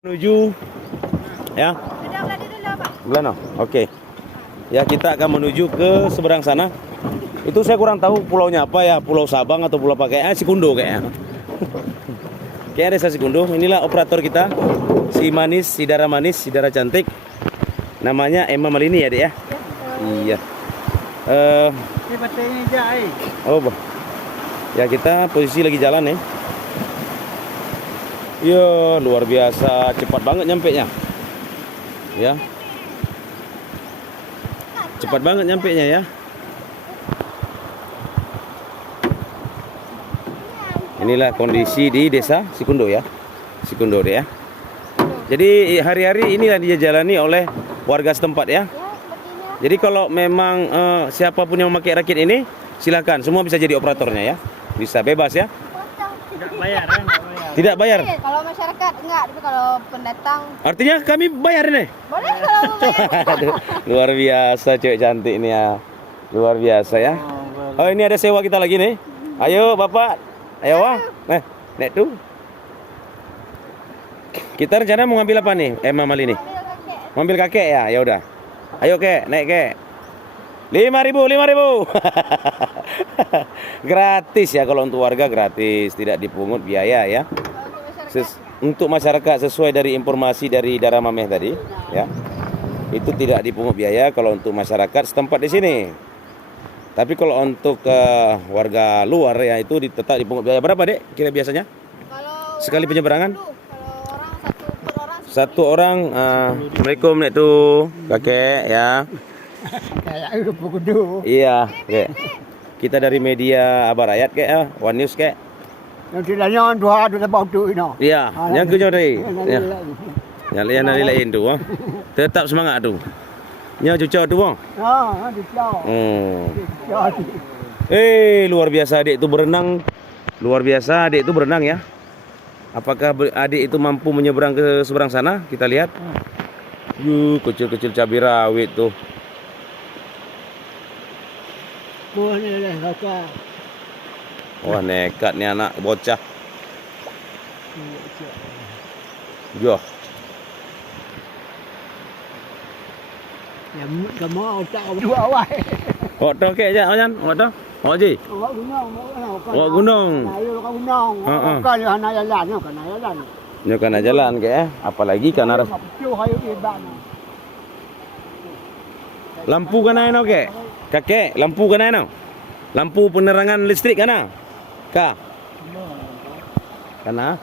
Menuju ya. Belano. Oke. Ya, kita akan menuju ke seberang sana. Itu saya kurang tahu pulaunya apa ya, Pulau Sabang atau pulau apa kayak Sikundo kayaknya. Kayak desa Sikundo. Inilah operator kita. Si manis, si darah manis, si darah cantik. Namanya Emma Malini ya, Dek ya? Iya. Oh, ya kita posisi lagi jalan ya. Ya, luar biasa, cepat banget nyampenya. Ya. Cepat banget nyampenya ya. Inilah kondisi di desa Sikundo ya. Sikundo deh ya. Jadi hari-hari inilah dia jalani oleh warga setempat ya. Jadi kalau memang siapapun yang memakai rakit ini, silakan, semua bisa jadi operatornya ya. Bisa bebas ya. Tidak bayar kan? Tidak bayar. Kalau masyarakat enggak, tapi kalau pendatang Artinya kami bayar ini. boleh kalau mau bayar. Aduh, luar biasa cewek cantik ini ya. Luar biasa ya. Oh, ini ada sewa kita lagi nih. Ayo Bapak. Ayo wah. Naik tuh. Kita rencana mau ngambil apa nih? Emma Malini. Ngambil kakek ya? Ya udah. Ayo kek, naik kek. 5.000. Gratis ya, kalau untuk warga gratis, tidak dipungut biaya ya. Untuk masyarakat sesuai dari informasi dari Darah Mameh tadi ya. Itu tidak dipungut biaya kalau untuk masyarakat setempat di sini. Tapi kalau untuk warga luar ya itu tetap dipungut biaya. Berapa, Dek? Kira biasanya? Kalau Sekali penyeberangan? kalau orang Satu orang. Assalamualaikum nek tuh kakek ya. Kayak udah kudu. Iya, kek. Kita dari media Abah Rakyat kek ya, One News kek. Nanti lanya dua ada bau tu ino. Iya, yang kenyot deh. Ya. Nyalian dari lain tuh, oh. Tetap semangat tuh. Nya cucok tuh, bang. Di plau. Luar biasa adik itu berenang. Luar biasa adik itu berenang ya. Apakah adik itu mampu menyeberang ke seberang sana? Kita lihat. Kecil-kecil cabai rawit tuh. Wah, nekat nih anak bocah. Yo. Ya kamu otak dua awal. Oto kek aja, Ojan. Oto. Oji. Awak gunung, Awak gunung. Ayo kan gunung. Kan ya nak jalan, kan jalan. Ini karena jalan kek, apalagi karena lampu kana no kek. Kakek, lampu kana no. Lampu penerangan listrik kana. Ka. Kana?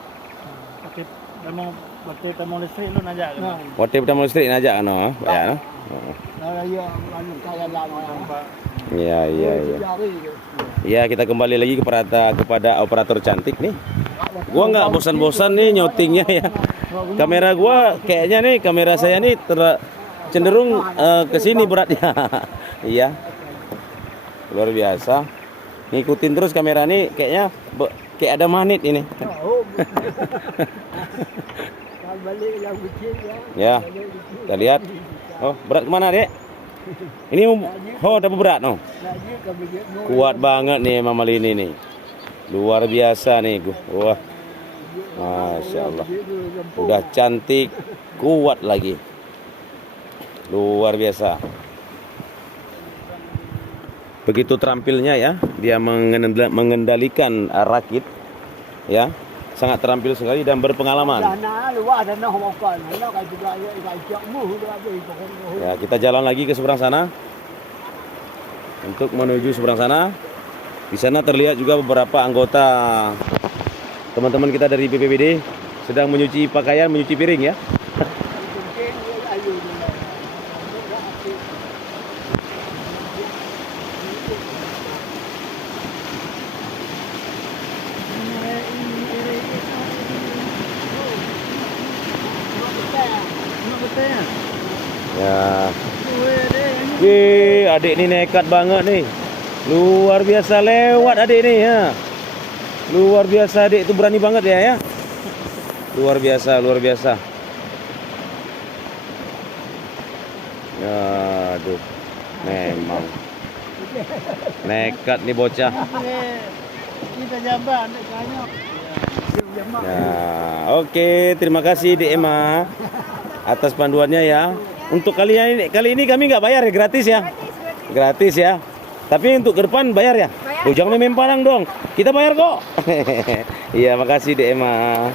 Pakai tamu listrik lu najak kan. Waktu pertama listrik najak kana, bayar no. Iya. Iya, kita kembali lagi kepada operator cantik nih. Gua nggak bosan-bosan nih nyotingnya ya. Kamera gua kayaknya nih, kamera saya nih cenderung ke sini beratnya. Iya. Luar biasa. Ngikutin terus kamera nih kayaknya kayak ada magnet ini. Ya. Kita lihat. Oh, berat kemana, Dek? Ini dapat berat no. Kuat banget nih Mama Lini nih. Luar biasa nih. Wah. Masya Allah. Udah cantik, kuat lagi. Luar biasa. Begitu terampilnya ya, dia mengendalikan rakit ya. Sangat terampil sekali dan berpengalaman. Ya, kita jalan lagi ke seberang sana. Untuk menuju seberang sana. Di sana terlihat juga beberapa anggota teman-teman kita dari BPBD sedang menyuci pakaian, menyuci piring ya. Ya. Adik ini nekat banget nih. Luar biasa lewat adik ini ya. Luar biasa adik itu berani banget ya. Luar biasa. Aduh. Memang nekat nih bocah. Kita jabat kayaknya. Nah, oke, terima kasih Dek Emma atas panduannya ya. Untuk kali ini kami nggak bayar ya, gratis ya. Gratis ya. Tapi untuk ke depan bayar ya. Oh, jangan main parang dong. Kita bayar kok. Iya, makasih Dek Emma.